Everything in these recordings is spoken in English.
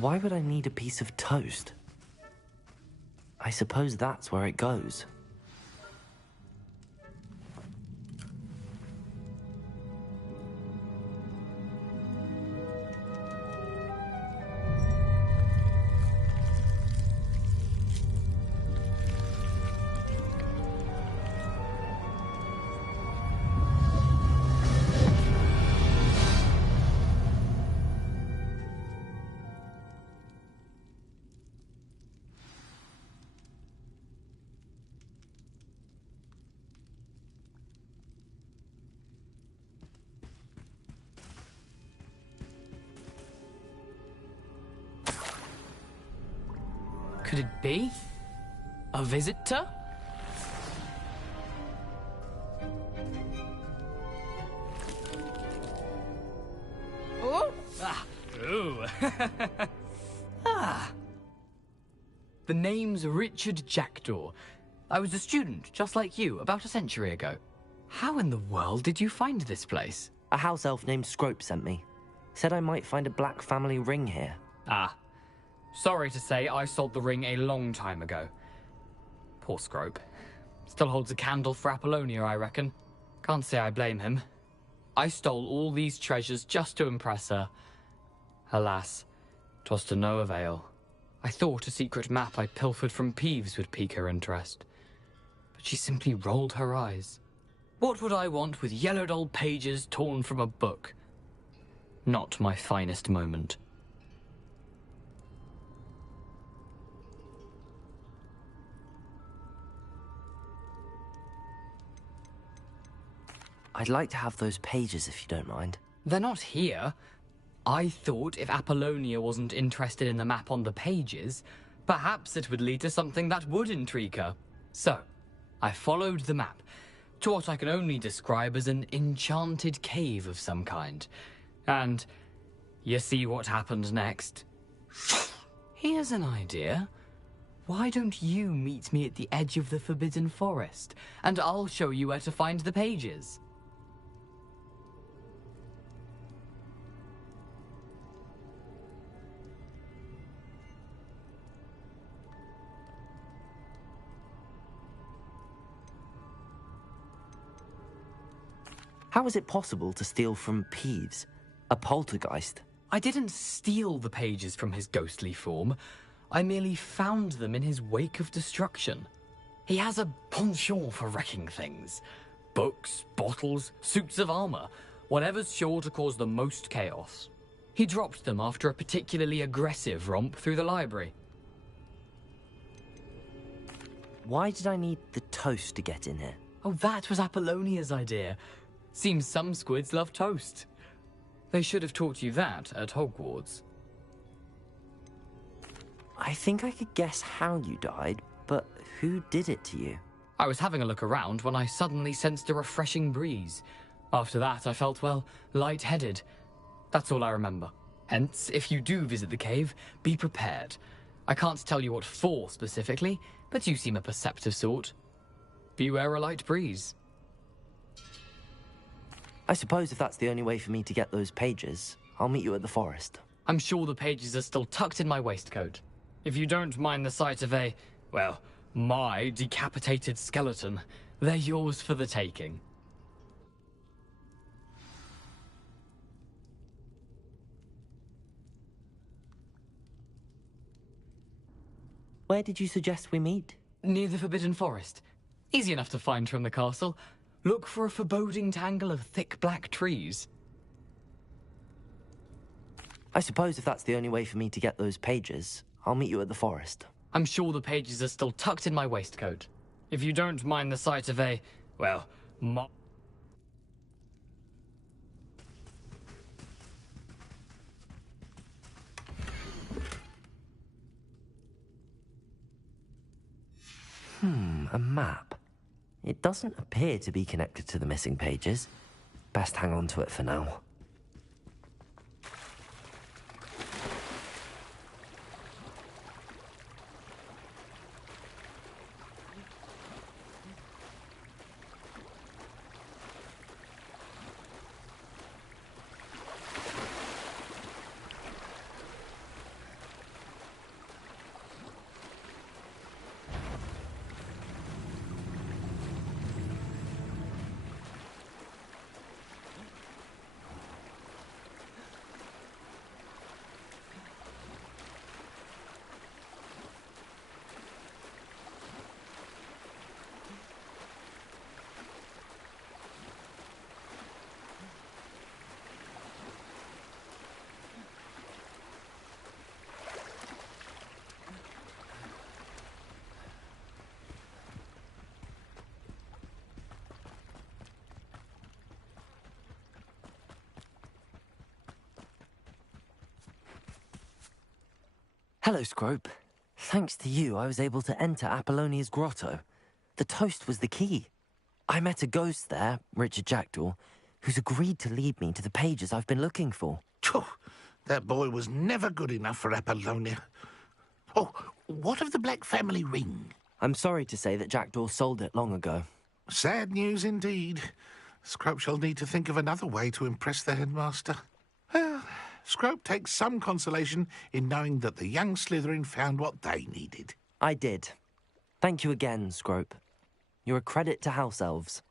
Why would I need a piece of toast? I suppose that's where it goes. Could it be? A visitor? Oh! Ah! Ooh! Ah! The name's Richard Jackdaw. I was a student, just like you, about a century ago. How in the world did you find this place? A house elf named Scrope sent me. Said I might find a black family ring here. Ah. Sorry to say, I sold the ring a long time ago. Poor Scrope. Still holds a candle for Apollonia, I reckon. Can't say I blame him. I stole all these treasures just to impress her. Alas, 'twas to no avail. I thought a secret map I pilfered from Peeves would pique her interest. But she simply rolled her eyes. What would I want with yellowed old pages torn from a book? Not my finest moment. I'd like to have those pages if you don't mind. They're not here. I thought if Apollonia wasn't interested in the map on the pages, perhaps it would lead to something that would intrigue her. So, I followed the map to what I can only describe as an enchanted cave of some kind. And you see what happened next? Here's an idea. Why don't you meet me at the edge of the Forbidden Forest, and I'll show you where to find the pages? How is it possible to steal from Peeves? A poltergeist? I didn't steal the pages from his ghostly form. I merely found them in his wake of destruction. He has a penchant for wrecking things. Books, bottles, suits of armor, whatever's sure to cause the most chaos. He dropped them after a particularly aggressive romp through the library. Why did I need the toast to get in here? Oh, that was Apollonia's idea. Seems some squids love toast. They should have taught you that at Hogwarts. I think I could guess how you died, but who did it to you? I was having a look around when I suddenly sensed a refreshing breeze. After that, I felt, well, lightheaded. That's all I remember. Hence, if you do visit the cave, be prepared. I can't tell you what for specifically, but you seem a perceptive sort. Beware a light breeze. I suppose if that's the only way for me to get those pages, I'll meet you at the forest. I'm sure the pages are still tucked in my waistcoat. If you don't mind the sight of a, well, my decapitated skeleton, they're yours for the taking. Where did you suggest we meet? Near the Forbidden Forest. Easy enough to find from the castle. Look for a foreboding tangle of thick black trees. I suppose if that's the only way for me to get those pages, I'll meet you at the forest. I'm sure the pages are still tucked in my waistcoat. If you don't mind the sight of a, well, A map. It doesn't appear to be connected to the missing pages. Best hang on to it for now. Hello, Scrope. Thanks to you, I was able to enter Apollonia's grotto. The toast was the key. I met a ghost there, Richard Jackdaw, who's agreed to lead me to the pages I've been looking for. Phew, that boy was never good enough for Apollonia. Oh, what of the Black family ring? I'm sorry to say that Jackdaw sold it long ago. Sad news indeed. Scrope shall need to think of another way to impress the headmaster. Well, Scrope takes some consolation in knowing that the young Slytherin found what they needed. I did. Thank you again, Scrope. You're a credit to House Elves.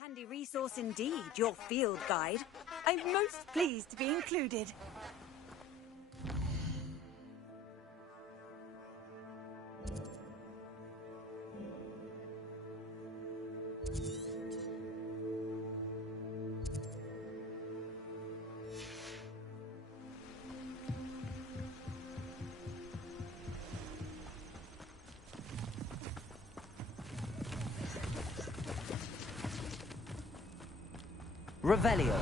Handy resource indeed, your field guide. I'm most pleased to be included. Revelio.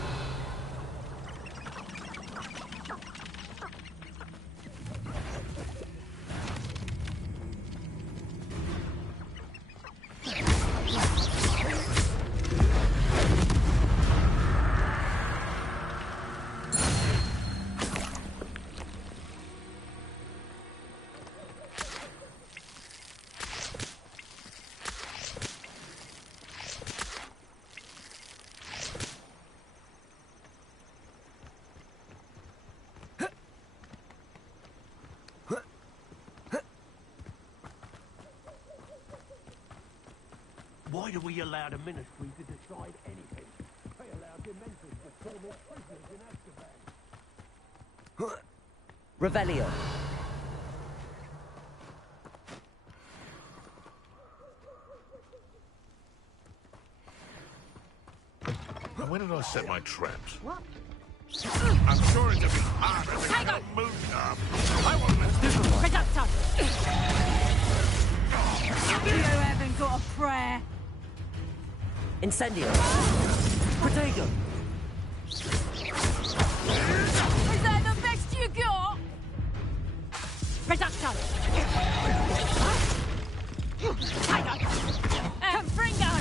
Why do we allow the Ministry to decide anything? They allow Dementors to torment prisoners in Azkaban. Revelio. Where did I set my traps? What? I'm sure it's a bit harder than Hang on. moon up. I won't let this one. Reductor! You haven't got a prayer. Incendio. Protego. Is that the best you got? Reductor! Tiger! Confringo!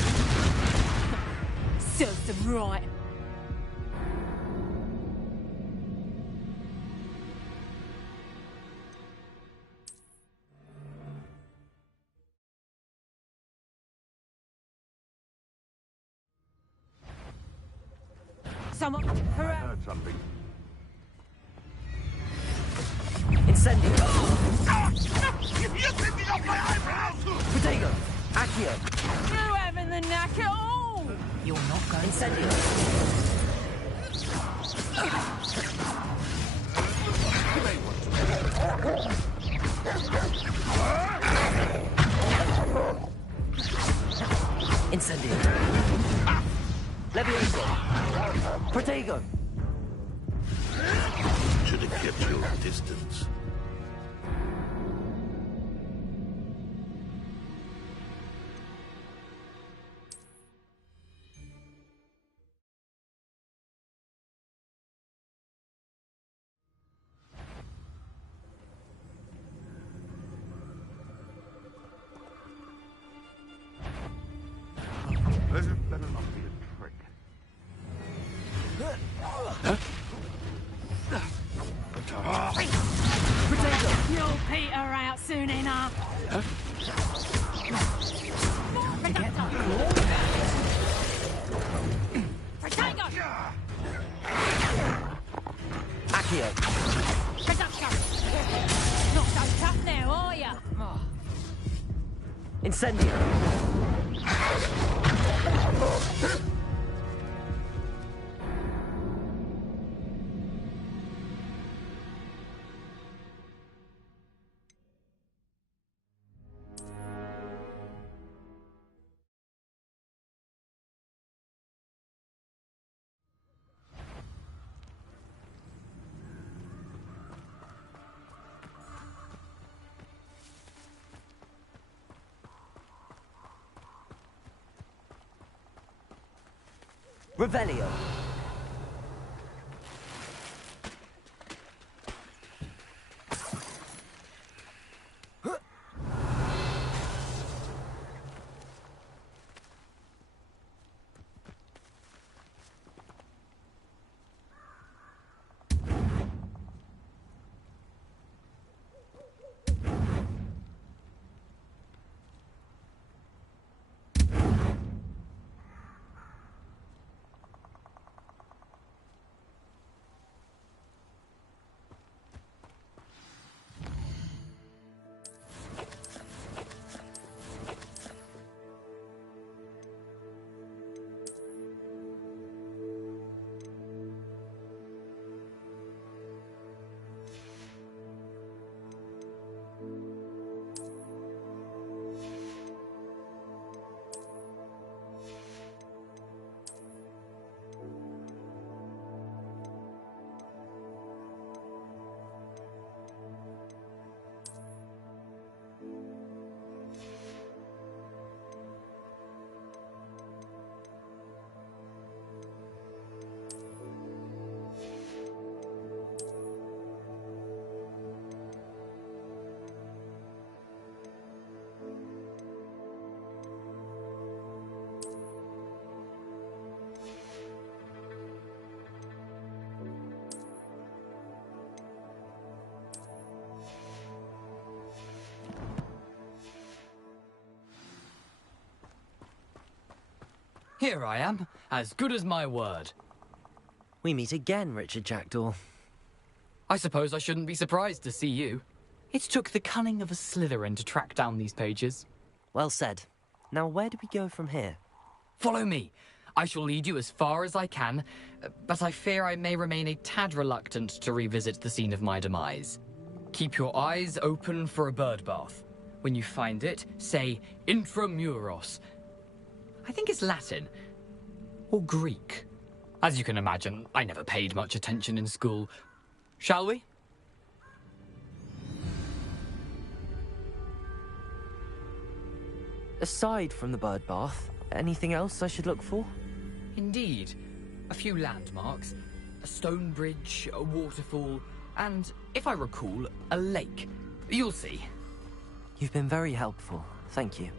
Serves them right. Someone... I heard something. Incendio. You're sitting off my eyebrows! Protego. Accio. You having the knack at all? You're not going Incendio. Incendio. Levioso. Protego. Should have kept your distance. Better not be a trick. Accio. Shut up, Sheriff. Not so tough now, are ya? Incendio. Revelio. Here I am, as good as my word. We meet again, Richard Jackdaw. I suppose I shouldn't be surprised to see you. It took the cunning of a Slytherin to track down these pages. Well said. Now where do we go from here? Follow me. I shall lead you as far as I can, but I fear I may remain a tad reluctant to revisit the scene of my demise. Keep your eyes open for a bird bath. When you find it, say intramuros. I think it's Latin. Or Greek. As you can imagine, I never paid much attention in school. Shall we? Aside from the bird bath, anything else I should look for? Indeed. A few landmarks. A stone bridge, a waterfall, and, if I recall, a lake. You'll see. You've been very helpful. Thank you.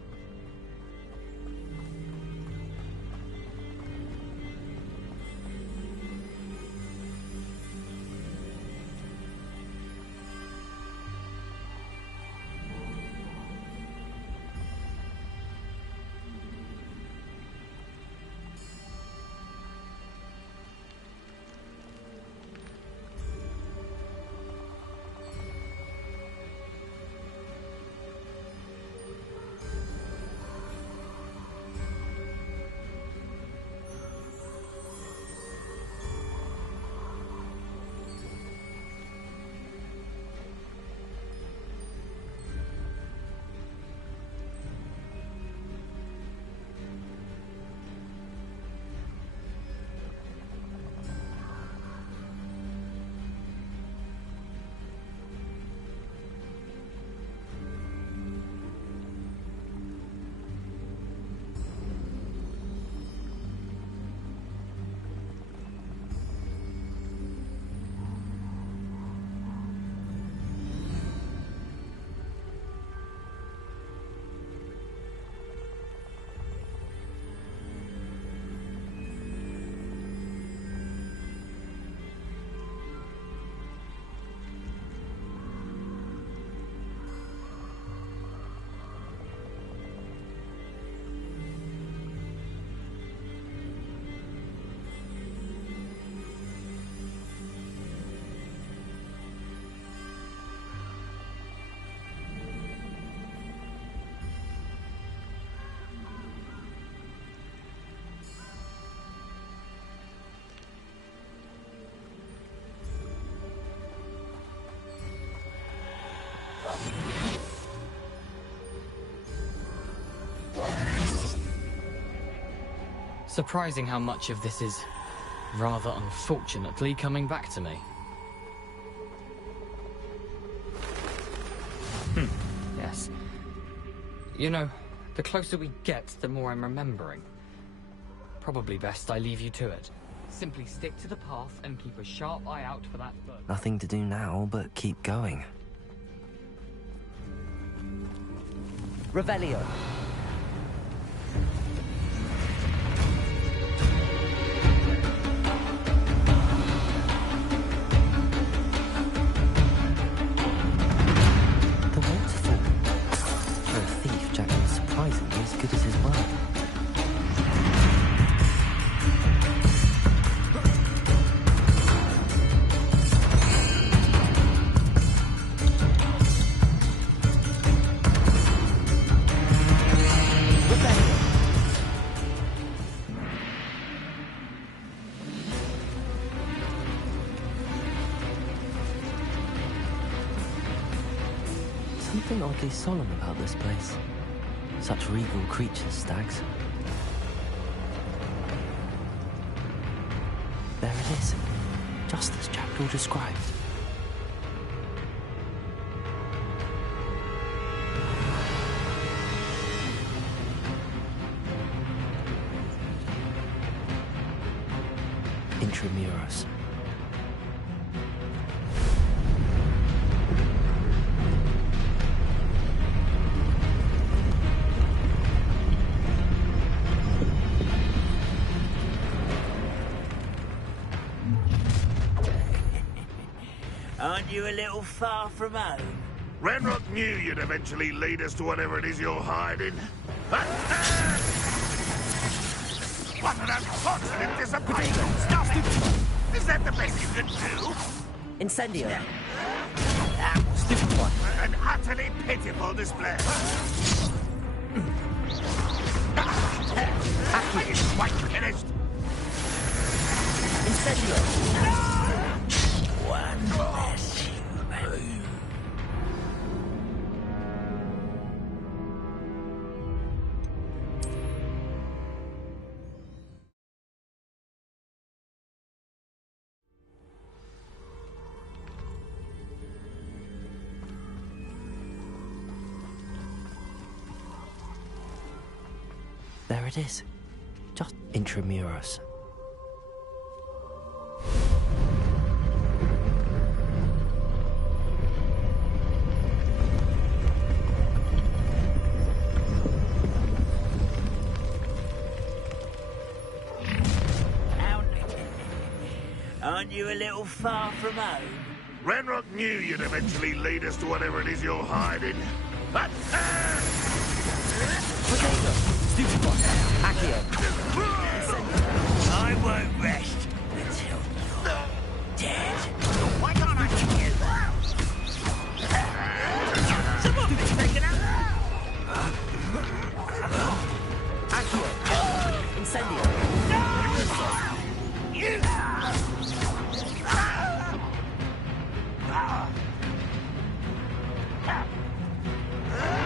Surprising how much of this is, rather unfortunately, coming back to me. Yes. You know, the closer we get, the more I'm remembering. Probably best I leave you to it. Simply stick to the path and keep a sharp eye out for that bird. Nothing to do now but keep going. Revelio. The waterfall. For a thief, Jack was surprisingly as good as his word. Something oddly solemn about this place. Such regal creatures, stags. There it is, just as Jackdaw described. Intramuros. Aren't you a little far from home? Renrock knew you'd eventually lead us to whatever it is you're hiding. What an unfortunate disappointment! Is that the best you can do? Incendio. Stupid one. An utterly pitiful display. Are you quite finished? Incendio. One less human. There it is, just Intramuros. Aren't you a little far from home? Renrock knew you'd eventually lead us to whatever it is you're hiding. Potato. Stupid one. Accio. I won't rest until you're dead. Why can't I hear you? Someone be taken out! Accio. Incendio.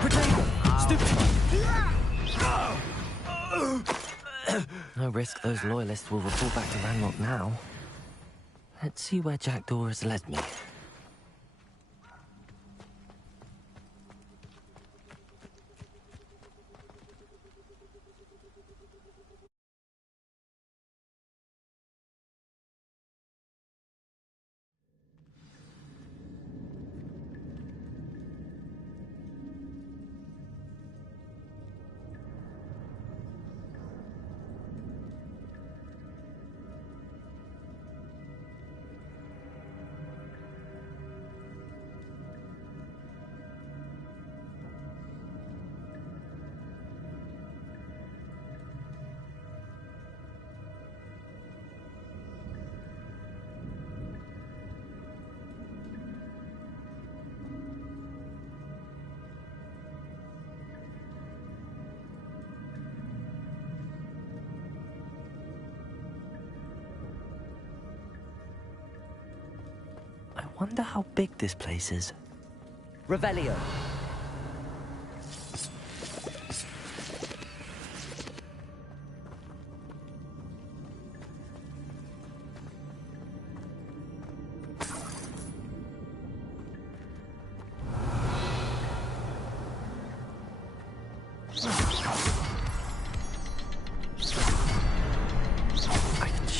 Potato. Stupid one. No risk those loyalists will report back to Ranrock now. Let's see where Jackdaw has led me. I wonder how big this place is. Revelio.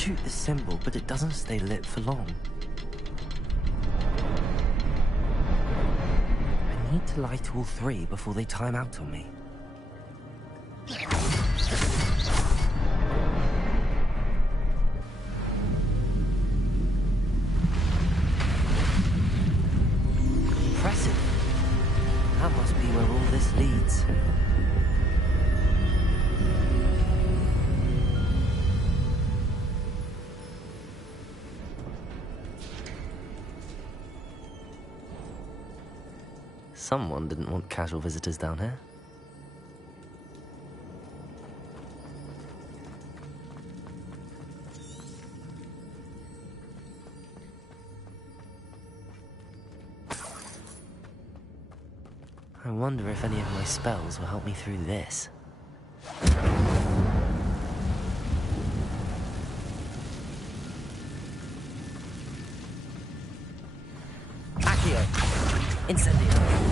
shoot the symbol, but it doesn't stay lit for long. I need to light all three before they time out on me. Impressive. That must be where all this leads. Someone didn't want casual visitors down here. I wonder if any of my spells will help me through this. Accio! Incendio!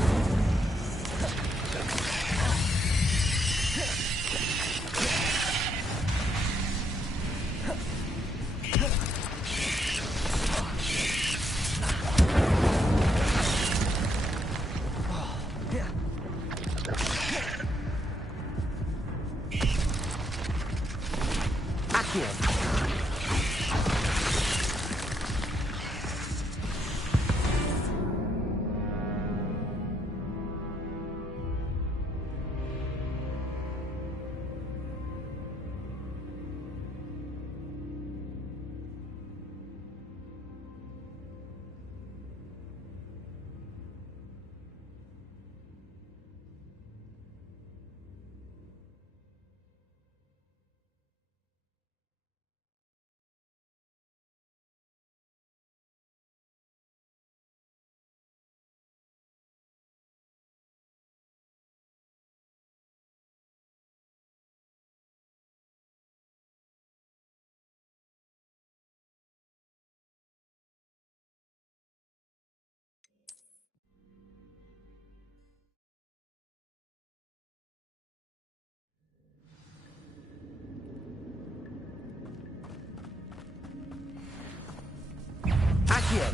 Accio!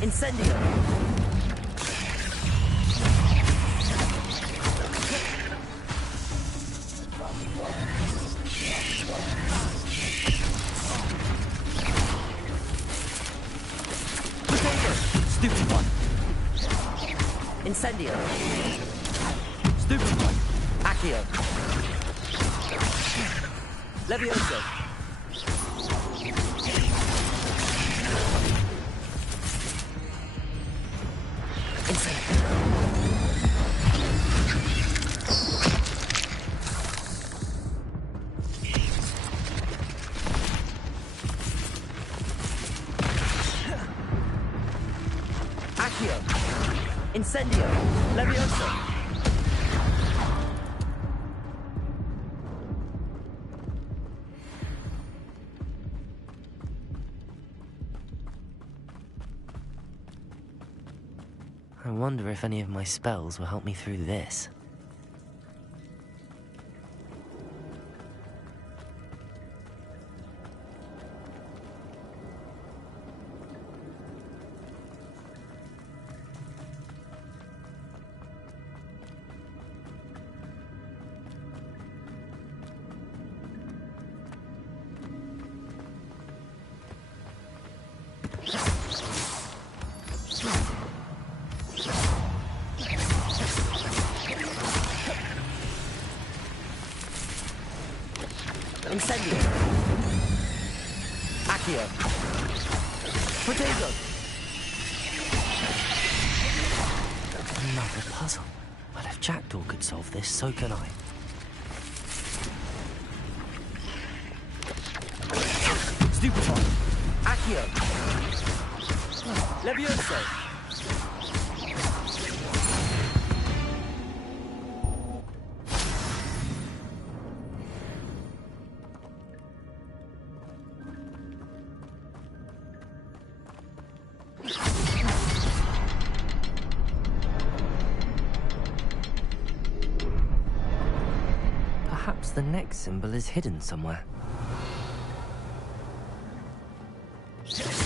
Incendio! Potato! Stupid one! Incendio! Stupid one! Accio! Levioso! Incendio! Levioso! I wonder if any of my spells will help me through this. Incendio! Accio! Potato! Another puzzle. Well, if Jackdaw could solve this, so can I. Stupefy! Accio! Levioso! Perhaps the next symbol is hidden somewhere. Remarkable.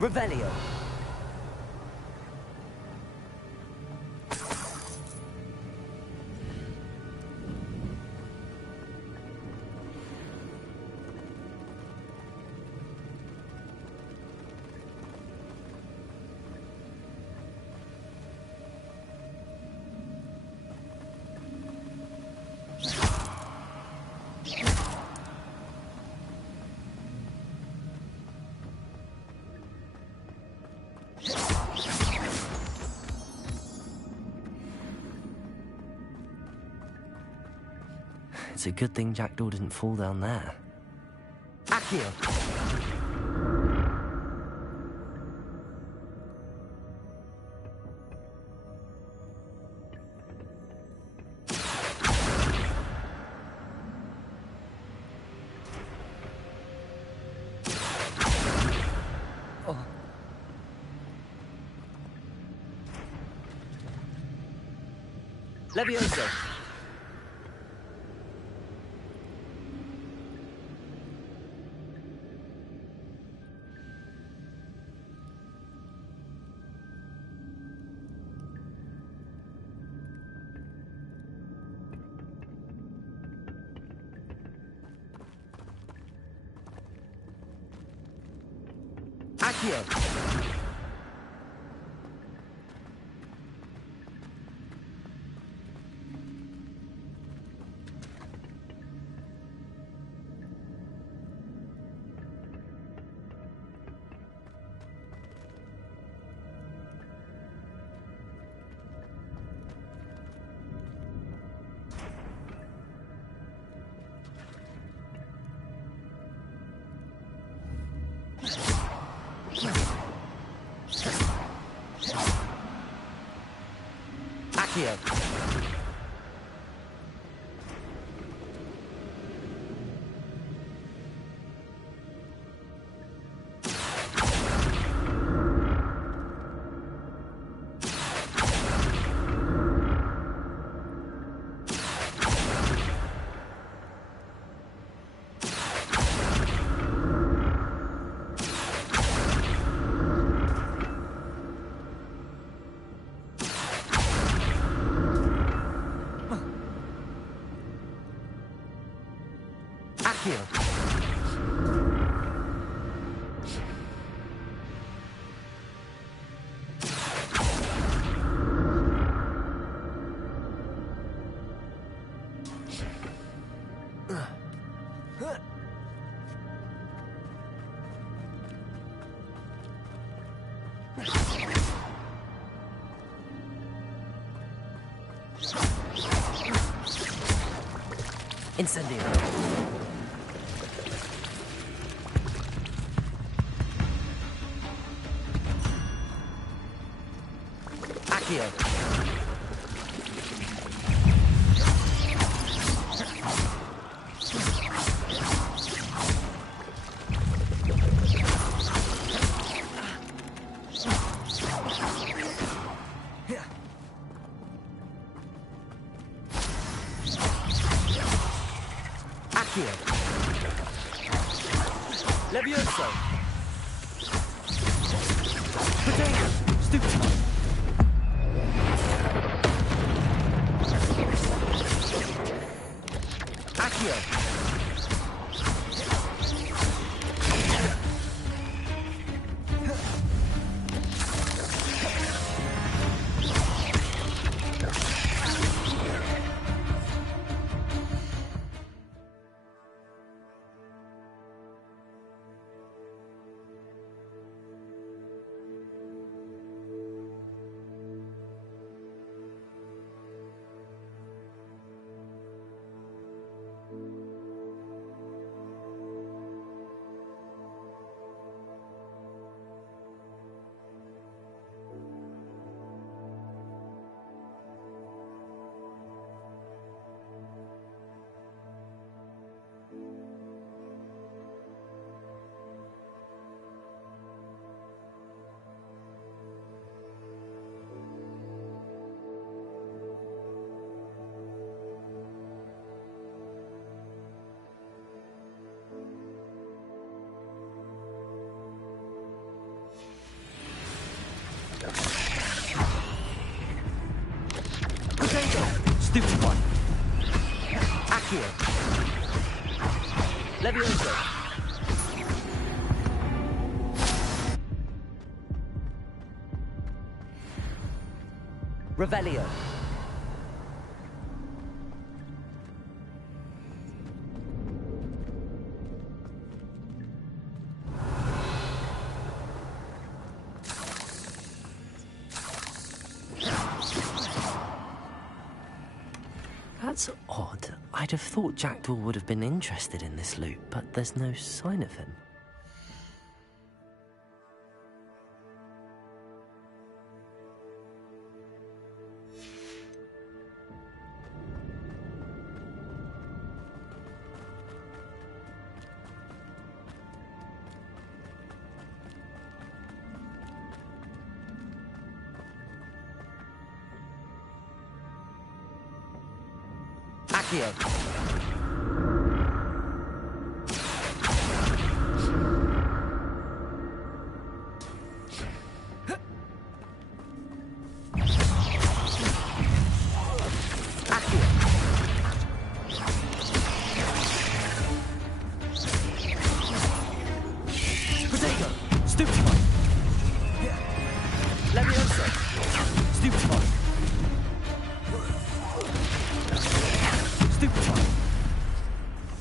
Revelio. It's a good thing Jackdaw didn't fall down there. Accio! Oh. Levioso! Accio! Accio! Incendio. Accio. Accio. Levioso. Potato. Stupefy. Accio. Stupefy. Accio. Levioso. Revelio. That's odd. I'd have thought Jackdaw would have been interested in this loot, but there's no sign of him. Accio. Potato. Stupefy. Levioso. Stupefy. Stupefy.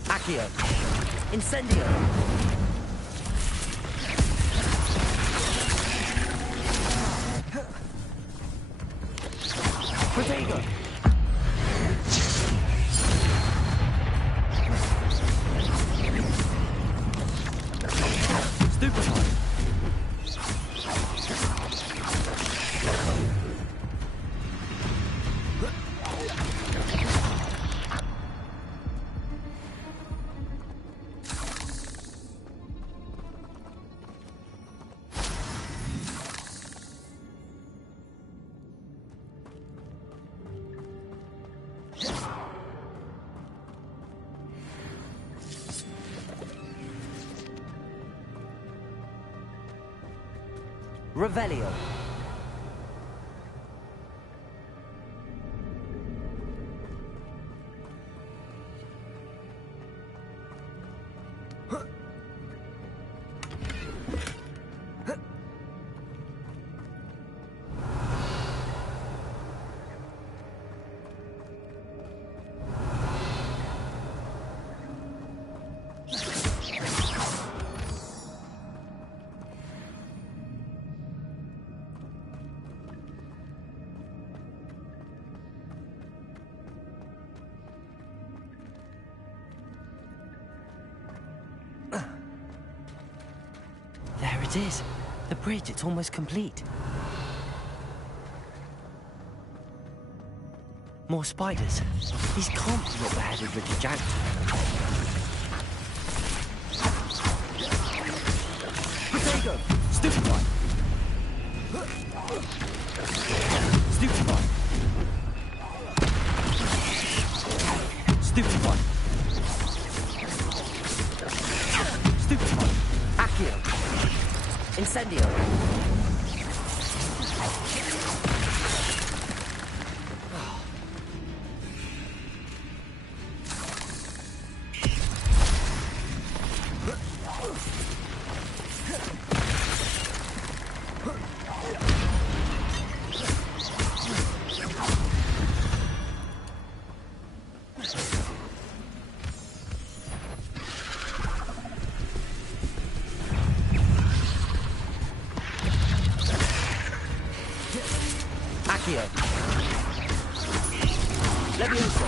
Accio. Incendio. Potato. Stupefy. Revelio. it is. The bridge, it's almost complete. More spiders. These can't be what beheaded Richard Jackson. Potato! Stupefy! Stupefy! Stupefy! Stupefy! Accio! Incendio! Accio. Levioso.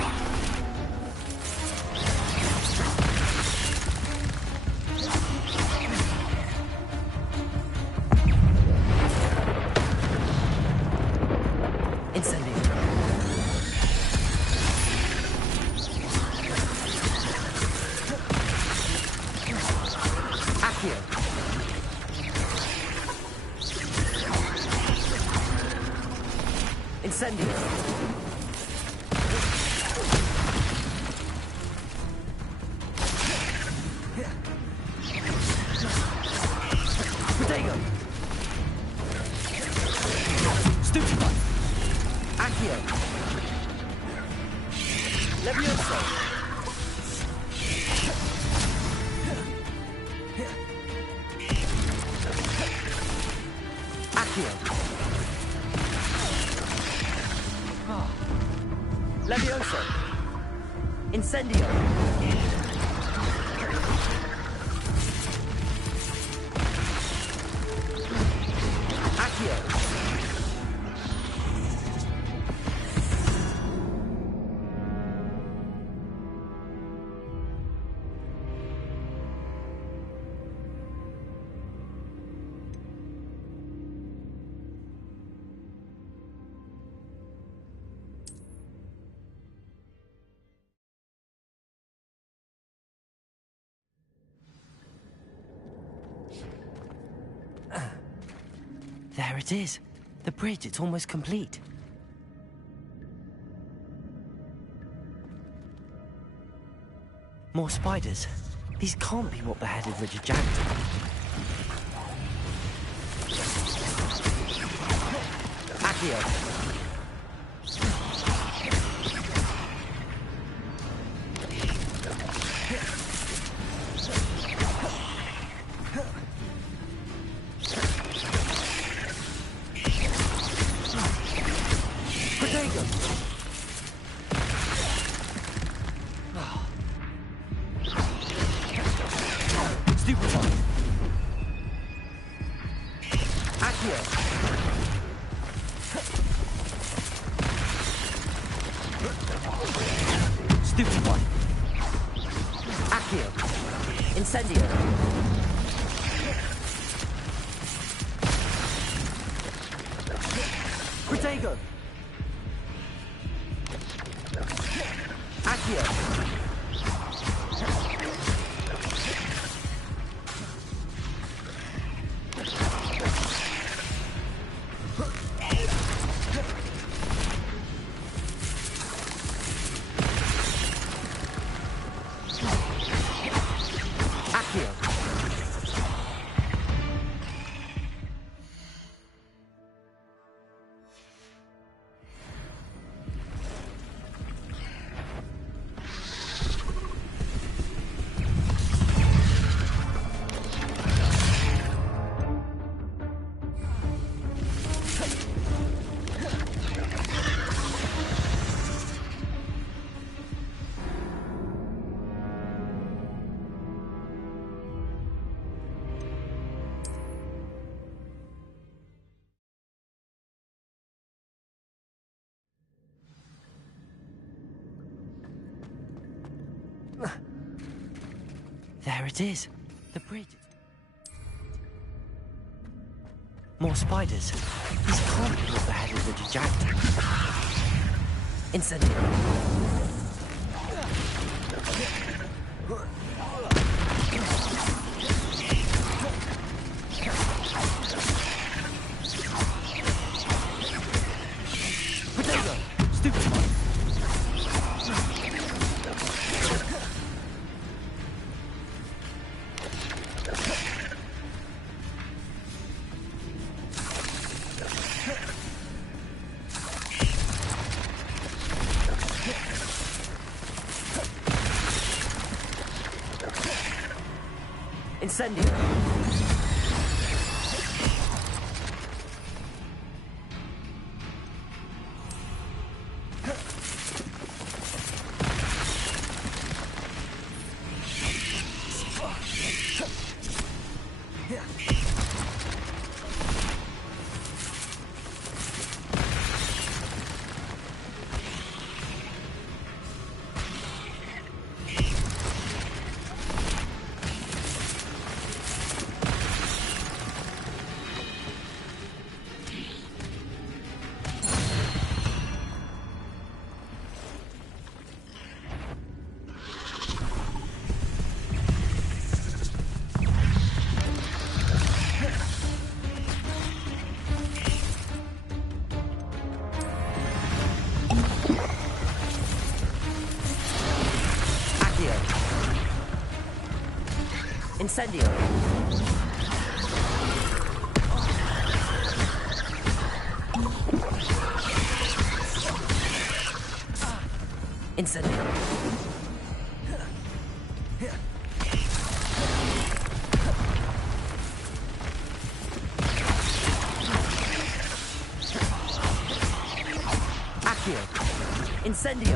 Incendio. Accio. Incendio. Protego. Stupefy. Accio. Levioso. Accio. Levioso. Incendio. Accio. There it is. The bridge, it's almost complete. More spiders. These can't be what beheaded Richard Jackson. Accio. Protego. Stupefy. Accio. Stupefy. Accio. Incendio. Protego. Accio. Accio. There it is. The bridge. More spiders. These can't be what the head of the Jackdaw. Incendio. Potato! Stupid! Incendio. Incendio. Incendio. Accio. Incendio.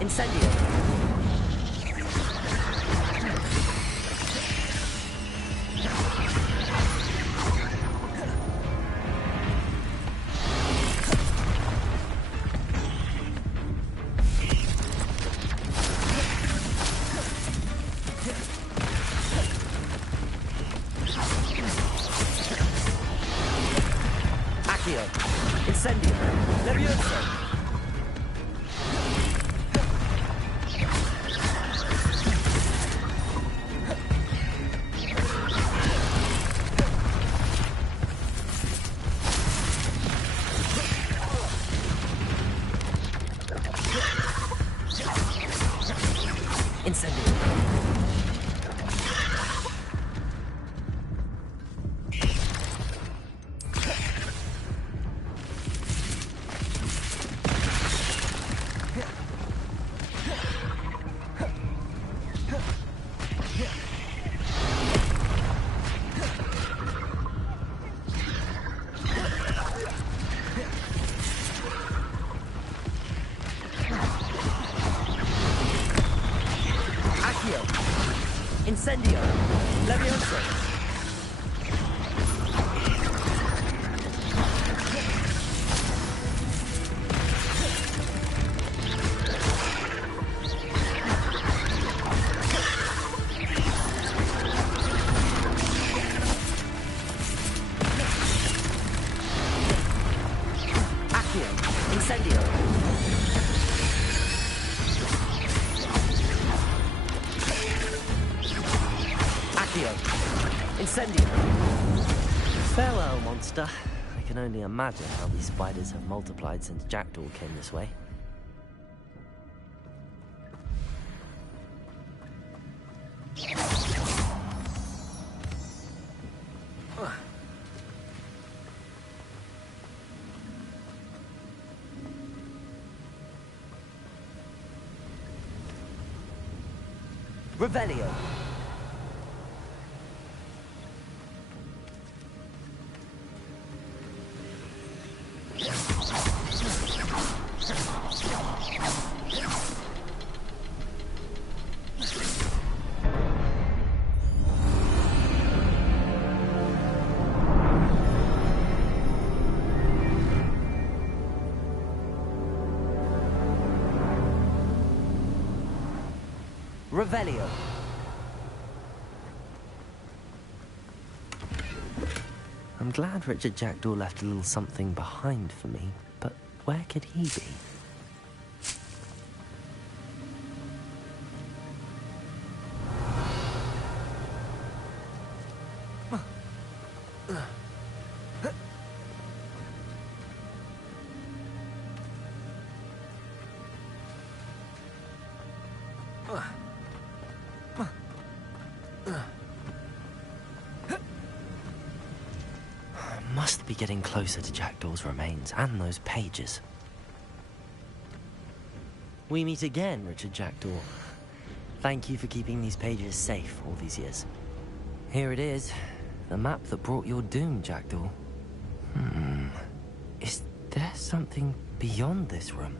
Incendio. Accio. Incendio. Levioso. Incendio. Incendio. Levioso. Accio. Incendio. Incendio. Farewell, monster. I can only imagine how these spiders have multiplied since Jackdaw came this way. Revelio. Revelio. I'm glad Richard Jackdaw left a little something behind for me, but where could he be? Must be getting closer to Jackdaw's remains and those pages. We meet again, Richard Jackdaw. Thank you for keeping these pages safe all these years. Here it is, the map that brought your doom, Jackdaw. Is there something beyond this room?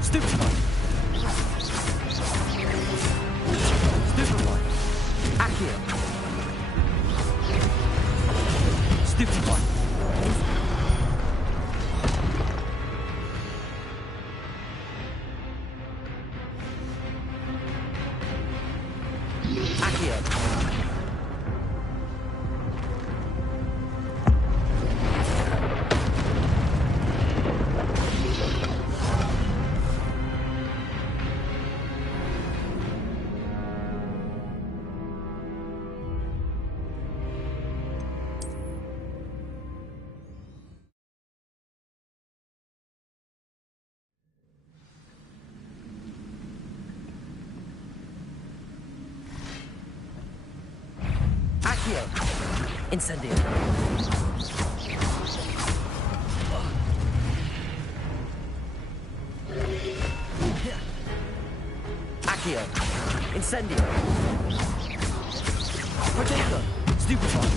Stupefy! Stupefy! Accio! Stupefy! Accio! Incendio. Accio. Incendio. Proteco. Stupefy.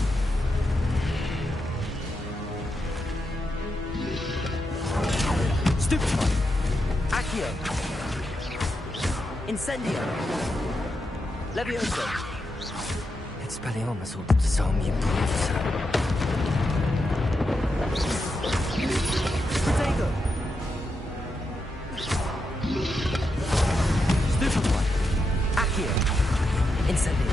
Stupefy. Accio. Incendio! Levioso! Expelliarmus ultimatum, you brutes. Protego! Stupefy! Accio! Incendio!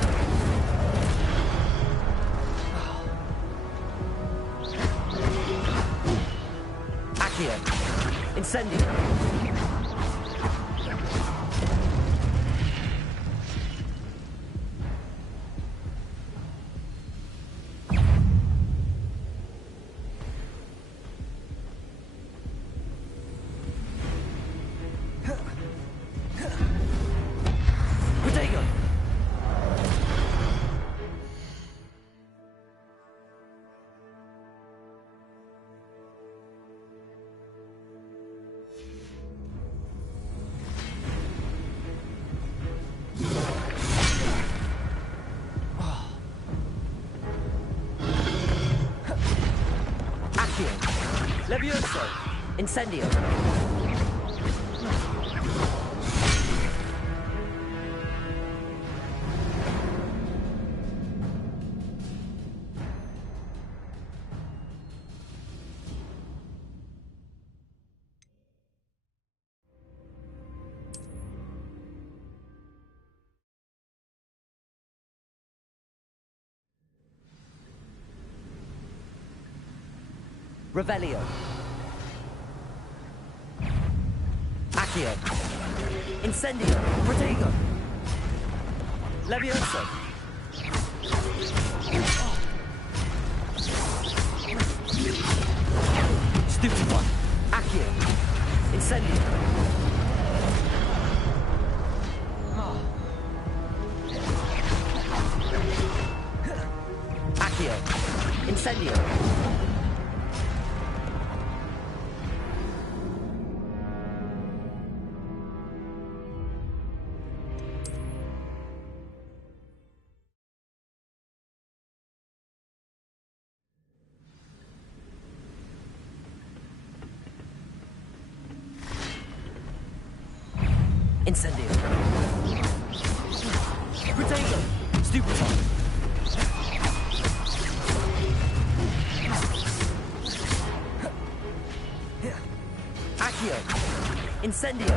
Accio! Incendio! Levioso! Incendio! Revelio! Accio! Incendio! Protego! Levioso! Stupefy! Accio! Incendio! Accio! Incendio! Incendio! Protego! Stupefy! Accio! Incendio!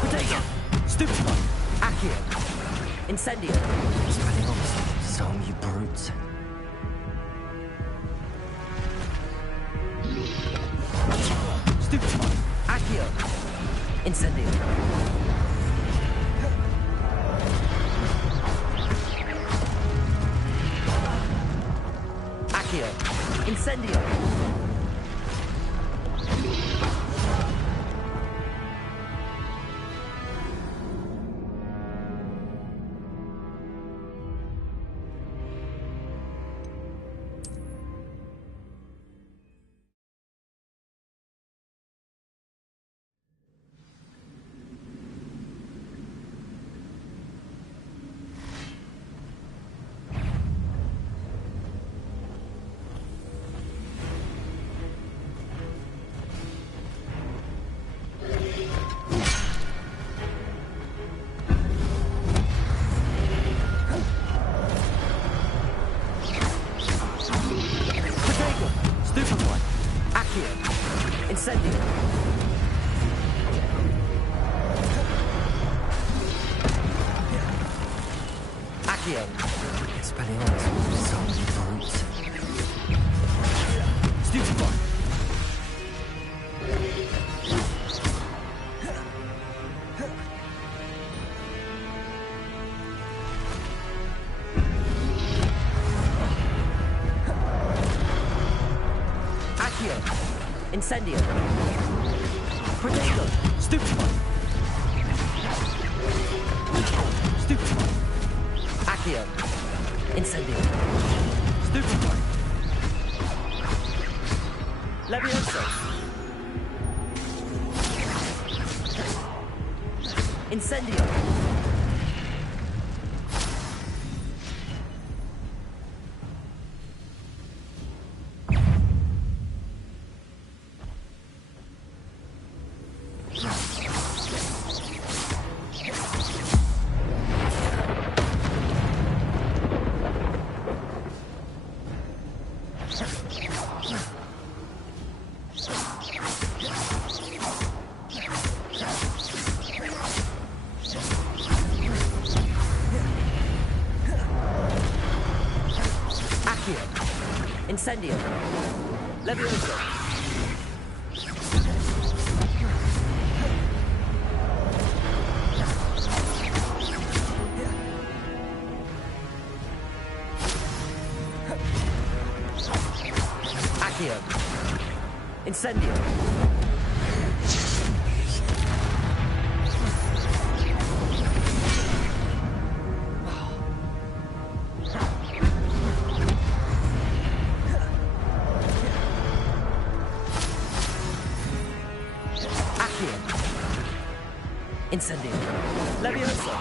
Protego! Stupefy! Accio! Incendio! Some, you brutes. Stupefy! Accio! Incendio! Accio! Incendio! Incendio! Accio! Expelliarmus, some brutes. Stupefy! Accio! Incendio! Protego! Stupefy! Stupefy! Accio! Incendio! Stupefy! Levioso! Incendio! Incendio. Levioso. Accio. Incendio. Incendio. Levioso.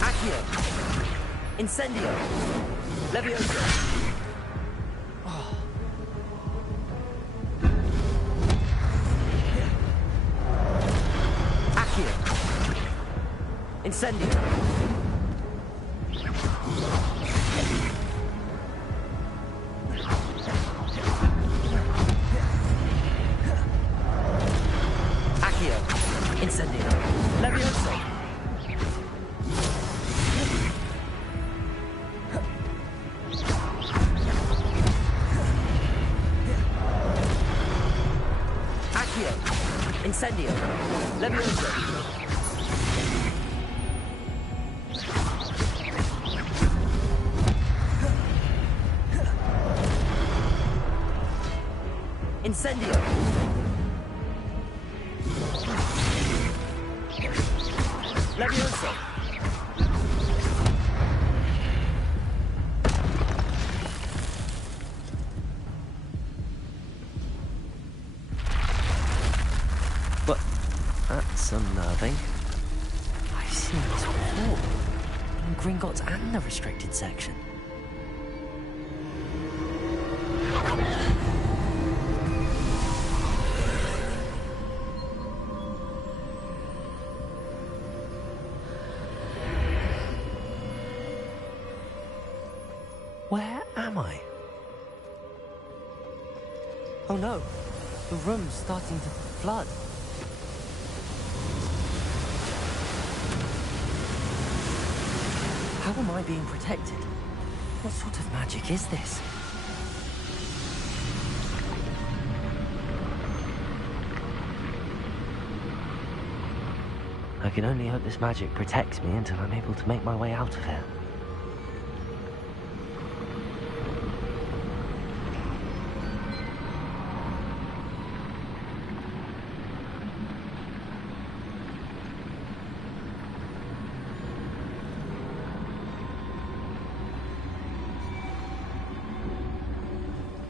Accio. Incendio. Levioso. Accio. Incendio. Incendio. Levioso. Accio. Incendio. Levioso. Incendio. Levioso. But that's unnerving. I've seen this before. In Gringotts and the restricted section. Where am I? Oh no, the room's starting to flood. How am I being protected? What sort of magic is this? I can only hope this magic protects me until I'm able to make my way out of here.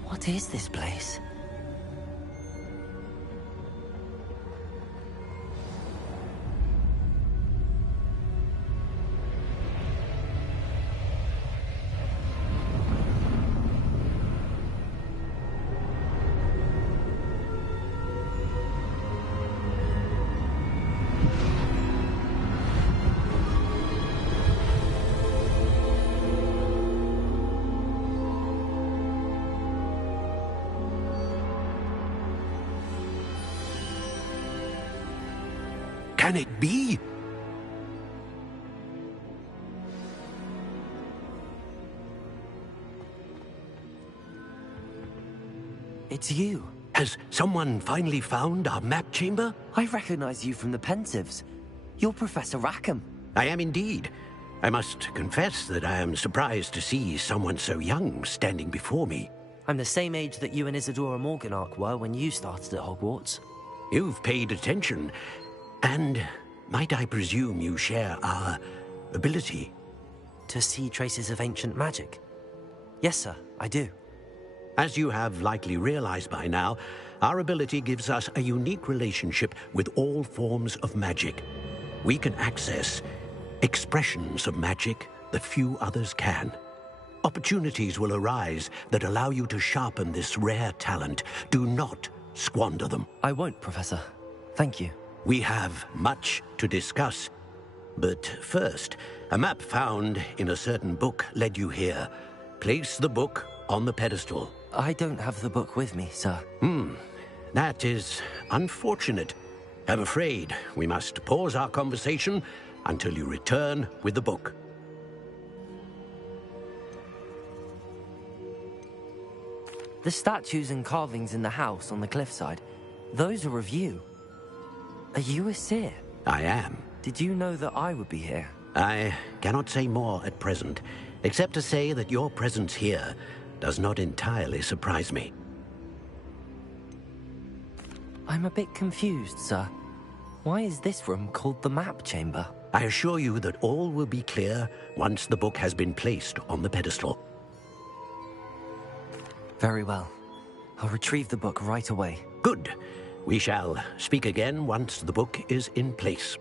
What is this place? Can it be? It's you. Has someone finally found our map chamber? I recognize you from the Pensives. You're Professor Rackham. I am indeed. I must confess that I am surprised to see someone so young standing before me. I'm the same age that you and Isadora Morganach were when you started at Hogwarts. You've paid attention. And might I presume you share our ability? To see traces of ancient magic? Yes, sir, I do. As you have likely realized by now, our ability gives us a unique relationship with all forms of magic. We can access expressions of magic that few others can. Opportunities will arise that allow you to sharpen this rare talent. Do not squander them. I won't, Professor. Thank you. We have much to discuss. But first, a map found in a certain book led you here. Place the book on the pedestal. I don't have the book with me, sir. That is unfortunate. I'm afraid we must pause our conversation until you return with the book. The statues and carvings in the house on the cliffside, those are of you. Are you a seer? I am. Did you know that I would be here? I cannot say more at present, except to say that your presence here does not entirely surprise me. I'm a bit confused, sir. Why is this room called the map chamber? I assure you that all will be clear once the book has been placed on the pedestal. Very well. I'll retrieve the book right away. Good. We shall speak again once the book is in place.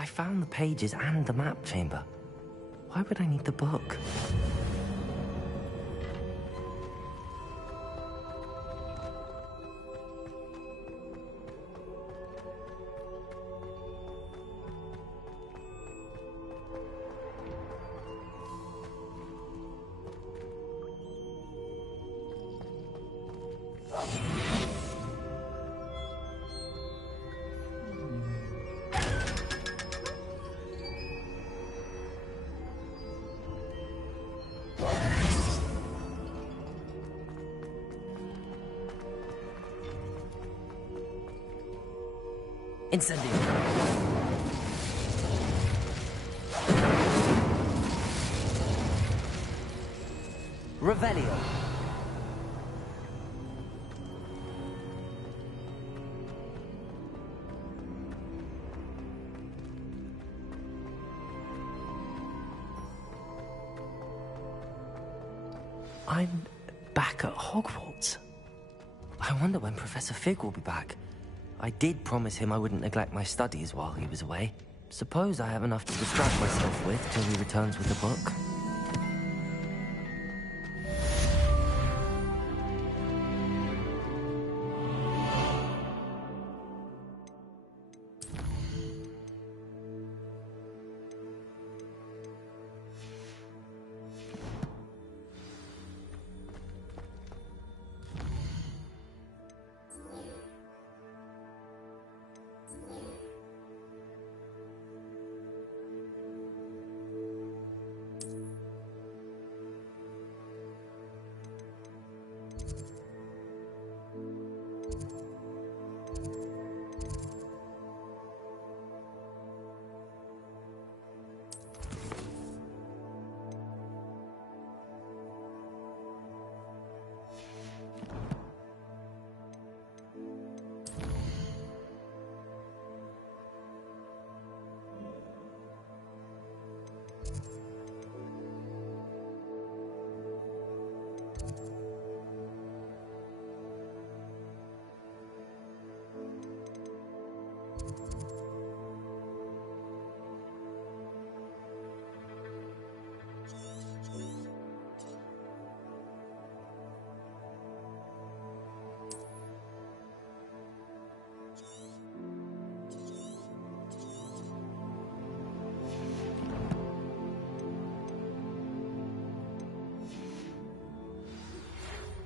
I found the pages and the map chamber. Why would I need the book? Incendio. Revelio. I'm back at Hogwarts. I wonder when Professor Fig will be back. I did promise him I wouldn't neglect my studies while he was away. Suppose I have enough to distract myself with till he returns with the book.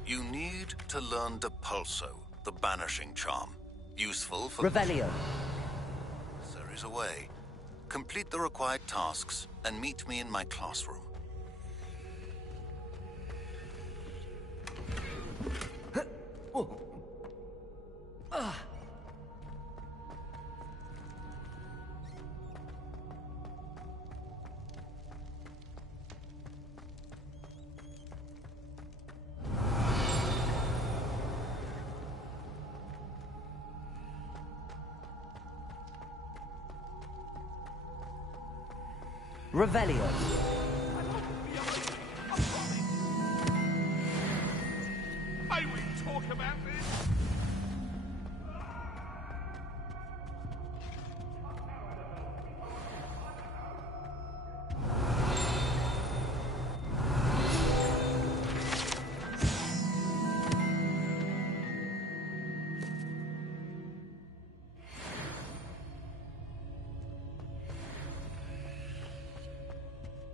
You need to learn Depulso, the banishing charm. Useful for... Revelio. There is a way. Complete the required tasks and meet me in my classroom. Revelio. May we talk about this?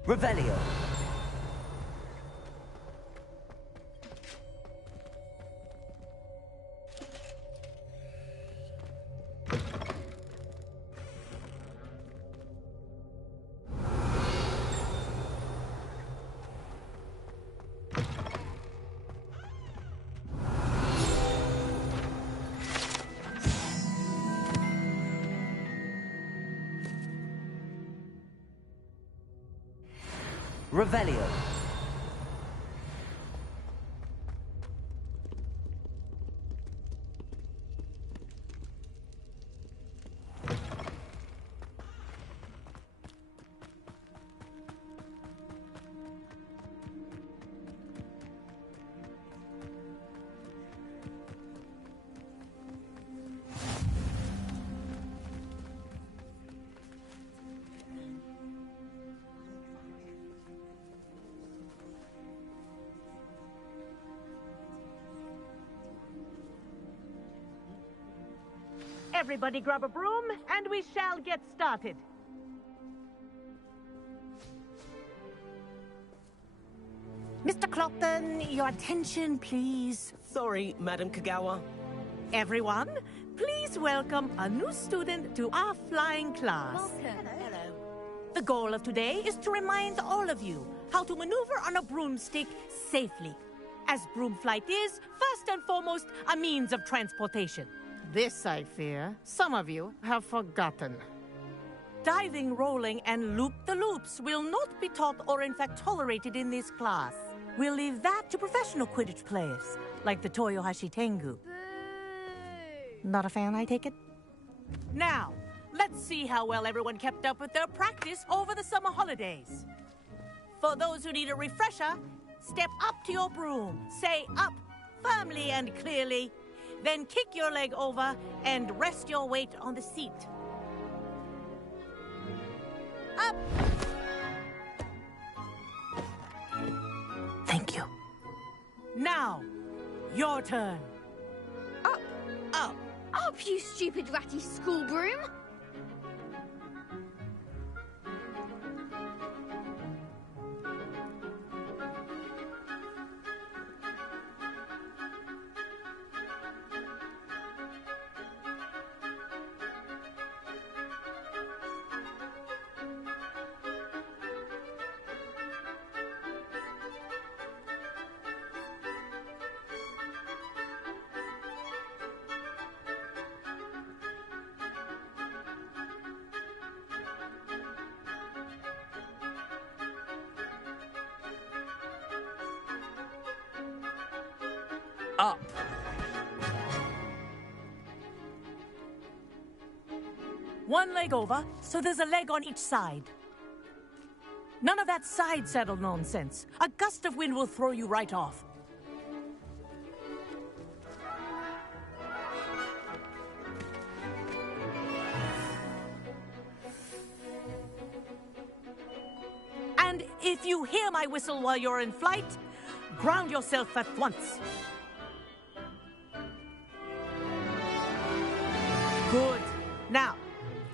Revelio. Revelio. Everybody grab a broom, and we shall get started. Mr. Clopton, your attention, please. Sorry, Madam Kagawa. Everyone, please welcome a new student to our flying class. Welcome. Hello. The goal of today is to remind all of you how to maneuver on a broomstick safely, as broom flight is, first and foremost, a means of transportation. This, I fear, some of you have forgotten. Diving, rolling, and loop-the-loops will not be taught or in fact tolerated in this class. We'll leave that to professional Quidditch players, like the Toyohashi Tengu. Not a fan, I take it? Now, let's see how well everyone kept up with their practice over the summer holidays. For those who need a refresher, step up to your broom, say up firmly and clearly, then kick your leg over and rest your weight on the seat. Up! Thank you. Now, your turn. Up. Up. Up, you stupid ratty school broom. Up. One leg over, so there's a leg on each side. None of that side saddle nonsense. A gust of wind will throw you right off. And if you hear my whistle while you're in flight, ground yourself at once. Good. Now,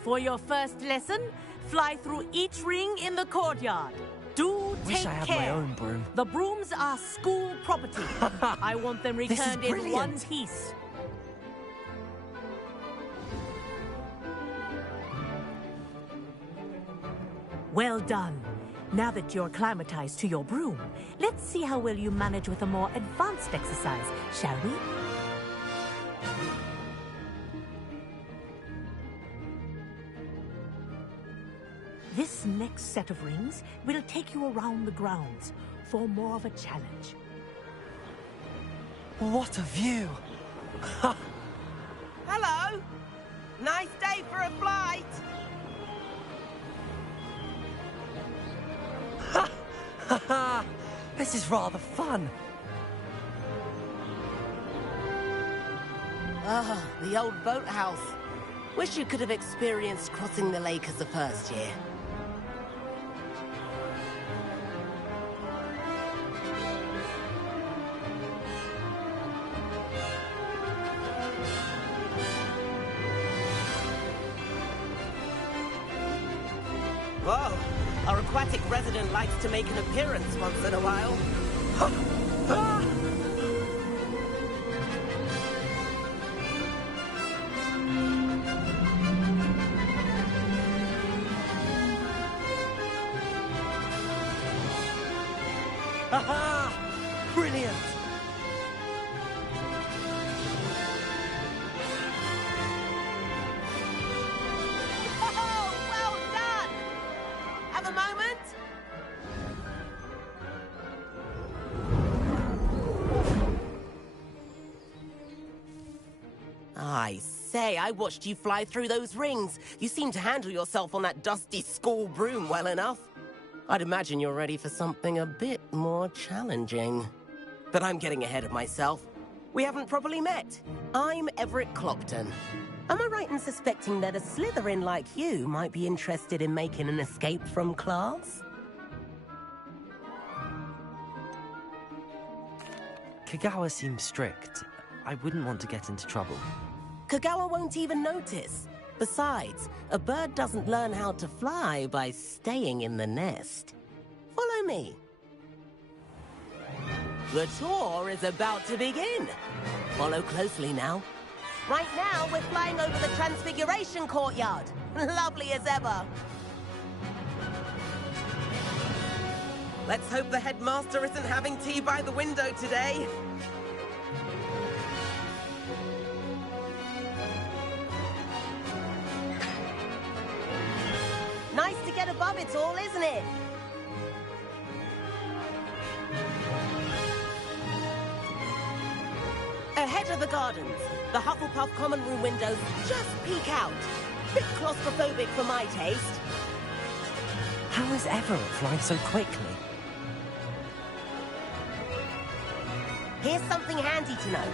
for your first lesson, fly through each ring in the courtyard. Do Wish take I had care. my own broom. The brooms are school property. I want them This is returned in one brilliant. piece. Well done. Now that you're acclimatized to your broom, let's see how well you manage with a more advanced exercise, shall we? This next set of rings will take you around the grounds for more of a challenge. What a view! Hello. Nice day for a flight. Ha! This is rather fun. Ah, the old boathouse. Wish you could have experienced crossing the lake as the first year. Whoa! Our aquatic resident likes to make an appearance once in a while. Aha! Brilliant! Oh, well done! Have a moment? I say, I watched you fly through those rings. You seem to handle yourself on that dusty school broom well enough. I'd imagine you're ready for something a bit more challenging. But I'm getting ahead of myself. We haven't properly met. I'm Everett Clopton. Am I right in suspecting that a Slytherin like you might be interested in making an escape from class? Kagawa seems strict. I wouldn't want to get into trouble. Kagawa won't even notice. Besides, a bird doesn't learn how to fly by staying in the nest. Follow me. The tour is about to begin. Follow closely now. Right now, we're flying over the Transfiguration Courtyard. Lovely as ever. Let's hope the headmaster isn't having tea by the window today. Nice to get above it all, isn't it? Ahead of the gardens, the Hufflepuff common room windows just peek out. Bit claustrophobic for my taste. How is Everett flying so quickly? Here's something handy to know.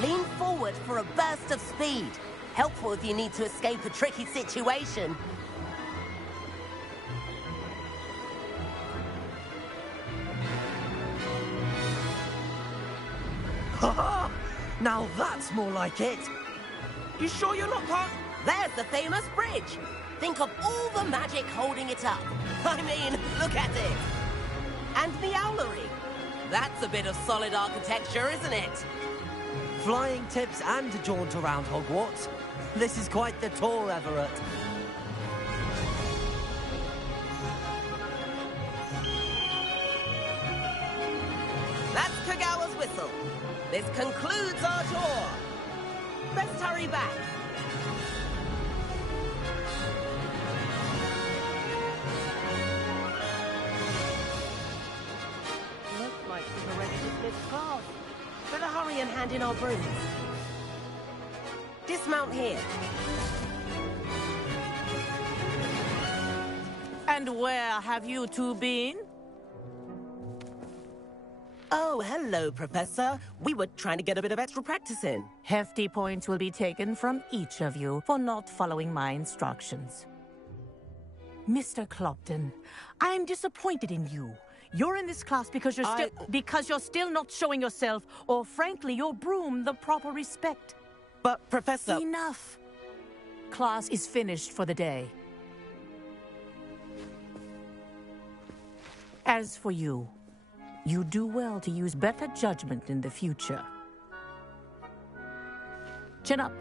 Lean forward for a burst of speed. Helpful if you need to escape a tricky situation. Ha! Now that's more like it. You sure you're not part? There's the famous bridge. Think of all the magic holding it up. I mean, look at it. And the owlery. That's a bit of solid architecture, isn't it? Flying tips and a jaunt around Hogwarts. This is quite the tour, Everett. That's Kagawa's whistle. This concludes our tour. Best hurry back. Looks like we've already dismissed class. Better hurry and hand in our brooms. Dismount here. And where have you two been? Oh, hello, Professor. We were trying to get a bit of extra practice in. Hefty points will be taken from each of you for not following my instructions. Mr. Clopton, I'm disappointed in you. You're in this class because you're still not showing yourself, or frankly, your broom the proper respect. But, Professor... Enough. Class is finished for the day. As for you, you do well to use better judgment in the future. Chin up.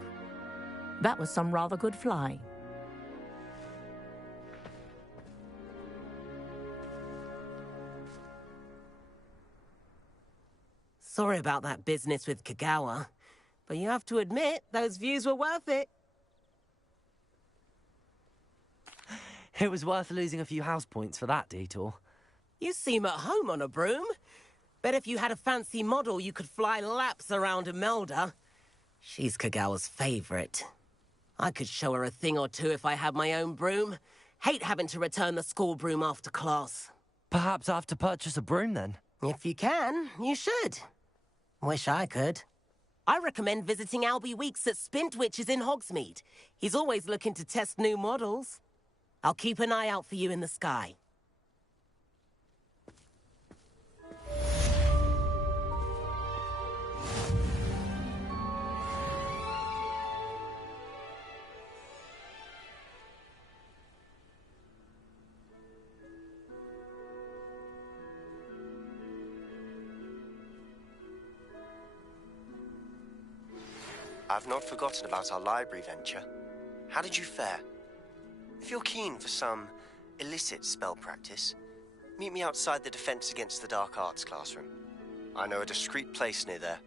That was some rather good flying. Sorry about that business with Kagawa, but you have to admit, those views were worth it. It was worth losing a few house points for that detour. You seem at home on a broom. Bet if you had a fancy model, you could fly laps around Imelda. She's Kagawa's favorite. I could show her a thing or two if I had my own broom. Hate having to return the school broom after class. Perhaps I have to purchase a broom then. If you can, you should. Wish I could. I recommend visiting Albie Weeks at Spintwitches in Hogsmeade. He's always looking to test new models. I'll keep an eye out for you in the sky. I've not forgotten about our library venture. How did you fare? If you're keen for some illicit spell practice, meet me outside the Defense Against the Dark Arts classroom. I know a discreet place near there.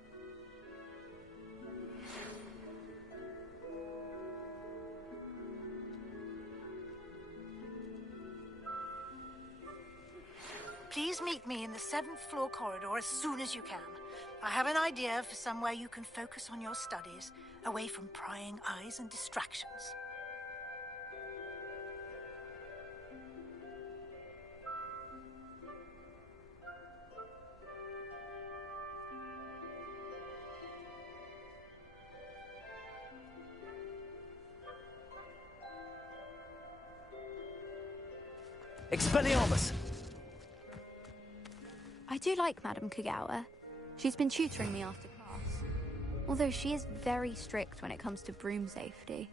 Please meet me in the 7th floor corridor as soon as you can. I have an idea for somewhere you can focus on your studies, away from prying eyes and distractions. Expelliarmus! I do like Madame Kagawa. She's been tutoring me after class. Although she is very strict when it comes to broom safety.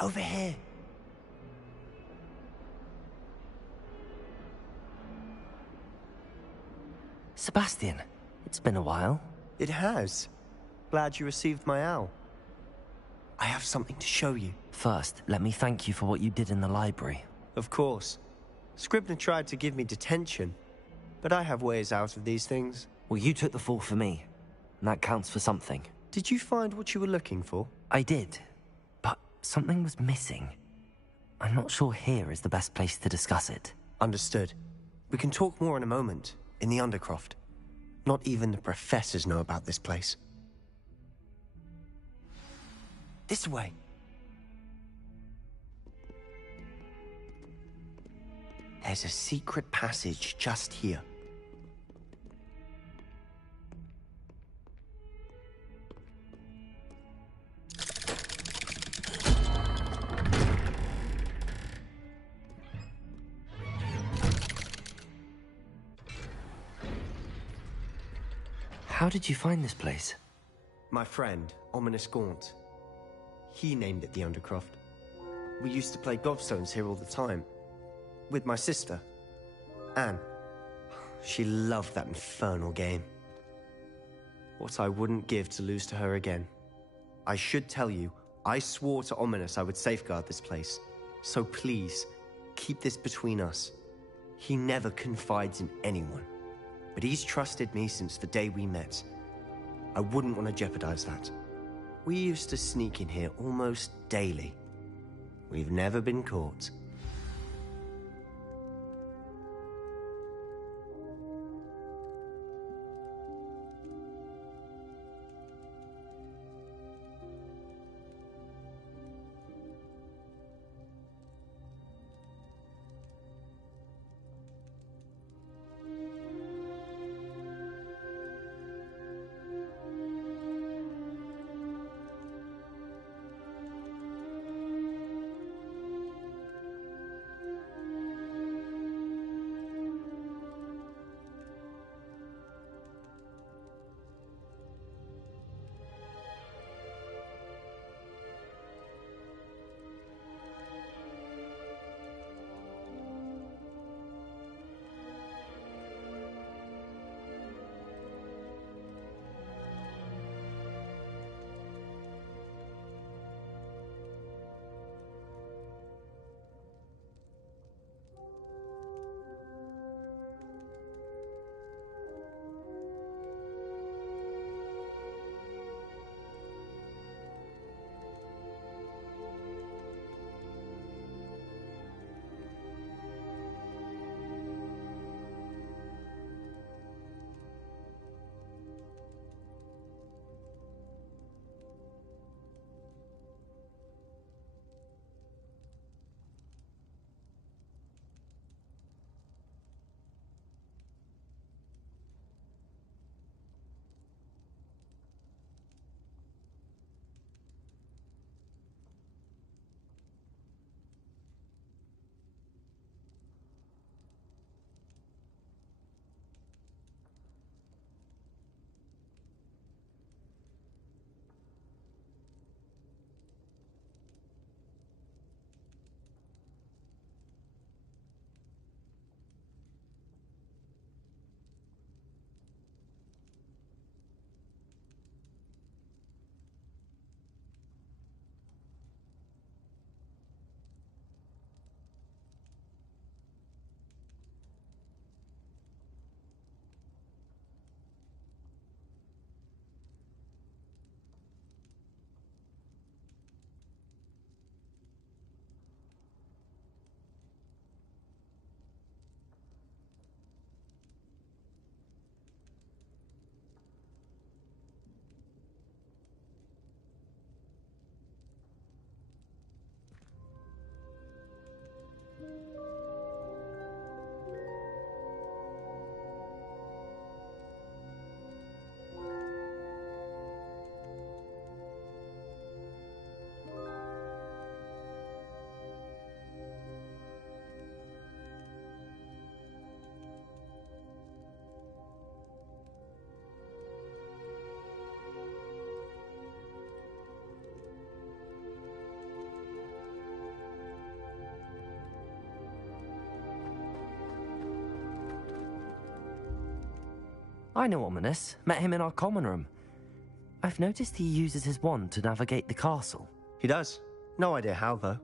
Over here. Sebastian, it's been a while. It has. Glad you received my owl. I have something to show you. First, let me thank you for what you did in the library. Of course. Scribner tried to give me detention, but I have ways out of these things. Well, you took the fall for me, and that counts for something. Did you find what you were looking for? I did, but something was missing. I'm not sure here is the best place to discuss it. Understood. We can talk more in a moment, in the Undercroft. Not even the professors know about this place. This way. There's a secret passage just here. How did you find this place? My friend, Ominous Gaunt. He named it the Undercroft. We used to play gobstones here all the time. With my sister, Anne. She loved that infernal game. What I wouldn't give to lose to her again. I should tell you, I swore to Ominous I would safeguard this place. So please, keep this between us. He never confides in anyone. But he's trusted me since the day we met. I wouldn't want to jeopardize that. We used to sneak in here almost daily. We've never been caught. I know Ominous. Met him in our common room. I've noticed he uses his wand to navigate the castle. He does. No idea how, though.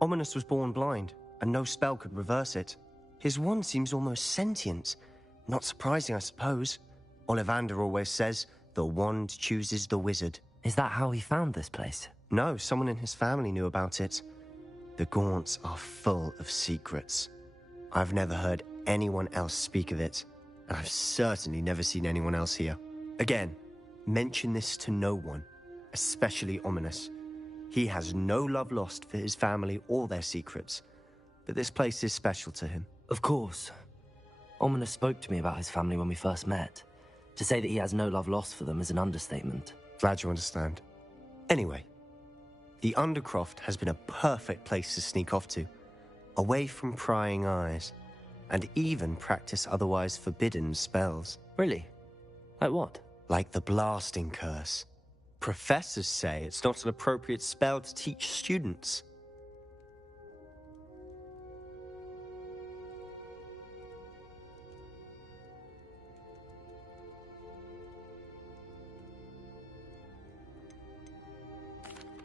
Ominous was born blind, and no spell could reverse it. His wand seems almost sentient. Not surprising, I suppose. Ollivander always says, the wand chooses the wizard. Is that how he found this place? No, someone in his family knew about it. The Gaunts are full of secrets. I've never heard anyone else speak of it, and I've certainly never seen anyone else here. Again, mention this to no one, especially Ominous. He has no love lost for his family or their secrets, but this place is special to him. Of course. Ominous spoke to me about his family when we first met. To say that he has no love lost for them is an understatement. Glad you understand. Anyway, the Undercroft has been a perfect place to sneak off to, away from prying eyes, and even practice otherwise forbidden spells. Really? Like what? Like the blasting curse. Professors say it's not an appropriate spell to teach students.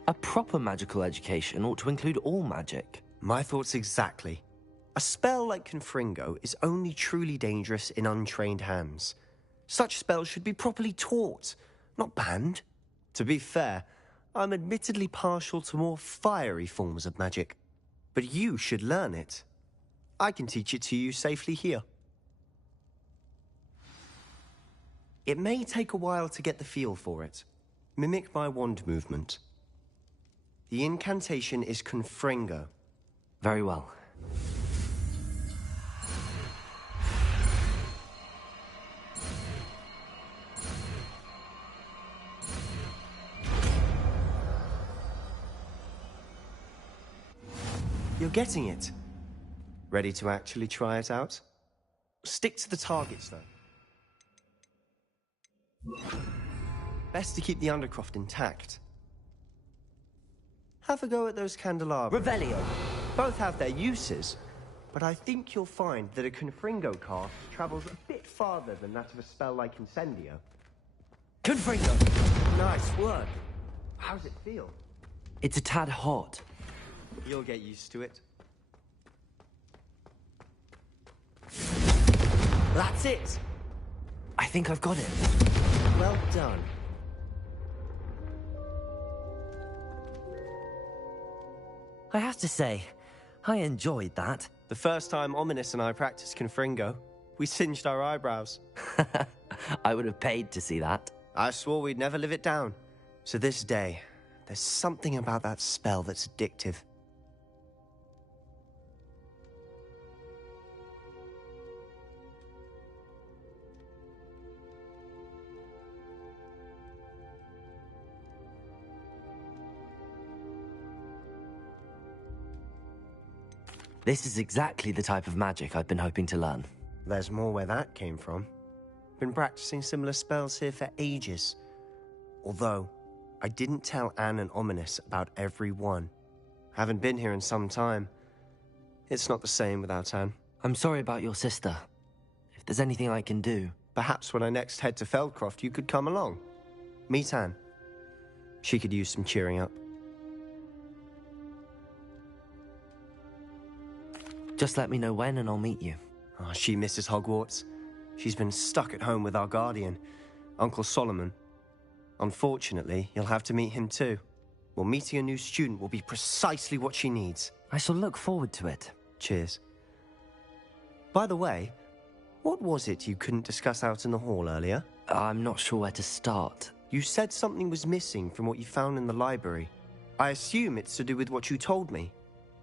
A proper magical education ought to include all magic. My thoughts exactly. A spell like Confringo is only truly dangerous in untrained hands. Such spells should be properly taught, not banned. To be fair, I'm admittedly partial to more fiery forms of magic. But you should learn it. I can teach it to you safely here. It may take a while to get the feel for it. Mimic my wand movement. The incantation is Confringo. Very well. You're getting it. Ready to actually try it out? Stick to the targets, though. Best to keep the Undercroft intact. Have a go at those candelabras. Revelio. Both have their uses, but I think you'll find that a Confringo cast travels a bit farther than that of a spell like Incendio. Confringo! Nice work. How's it feel? It's a tad hot. You'll get used to it. That's it! I think I've got it. Well done. I have to say, I enjoyed that. The first time Ominous and I practiced Confringo, we singed our eyebrows. I would have paid to see that. I swore we'd never live it down. To this day, there's something about that spell that's addictive. This is exactly the type of magic I've been hoping to learn. There's more where that came from. Been practicing similar spells here for ages. Although, I didn't tell Anne and Ominous about every one. Haven't been here in some time. It's not the same without Anne. I'm sorry about your sister. If there's anything I can do... Perhaps when I next head to Feldcroft, you could come along. Meet Anne. She could use some cheering up. Just let me know when and I'll meet you. Oh, she misses Hogwarts. She's been stuck at home with our guardian, Uncle Solomon. Unfortunately, you'll have to meet him too. Well, meeting a new student will be precisely what she needs. I shall look forward to it. Cheers. By the way, what was it you couldn't discuss out in the hall earlier? I'm not sure where to start. You said something was missing from what you found in the library. I assume it's to do with what you told me.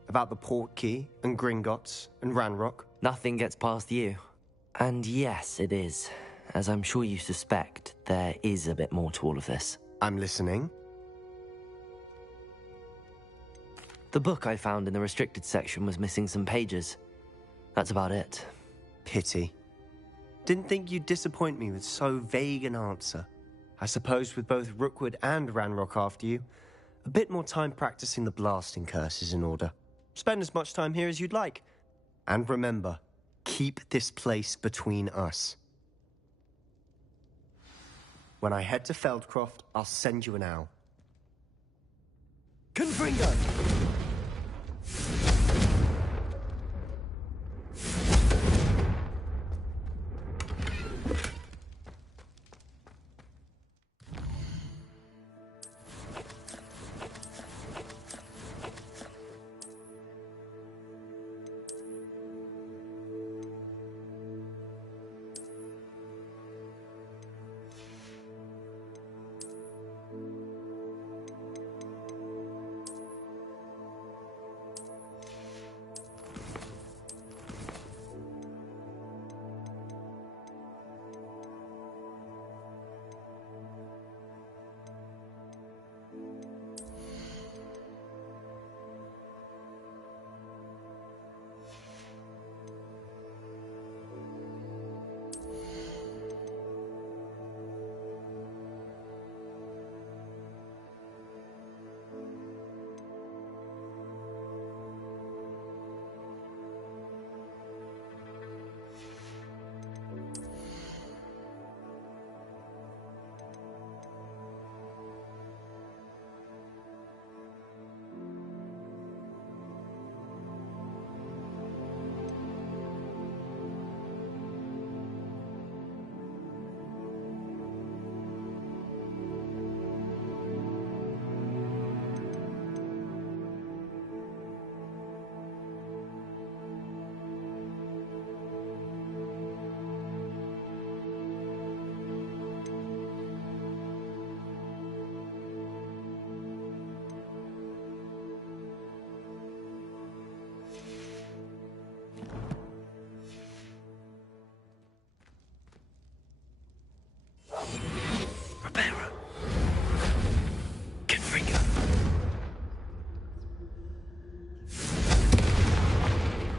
About the Portkey, and Gringotts, and Ranrock. Nothing gets past you. And yes, it is. As I'm sure you suspect, there is a bit more to all of this. I'm listening. The book I found in the restricted section was missing some pages. That's about it. Pity. Didn't think you'd disappoint me with so vague an answer. I suppose with both Rookwood and Ranrock after you, a bit more time practicing the blasting curse is in order. Spend as much time here as you'd like. And remember, keep this place between us. When I head to Feldcroft, I'll send you an owl. Confringo!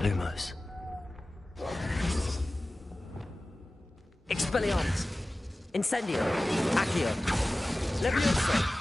Lumos. Expelliarmus! Incendio! Accio! Levioso!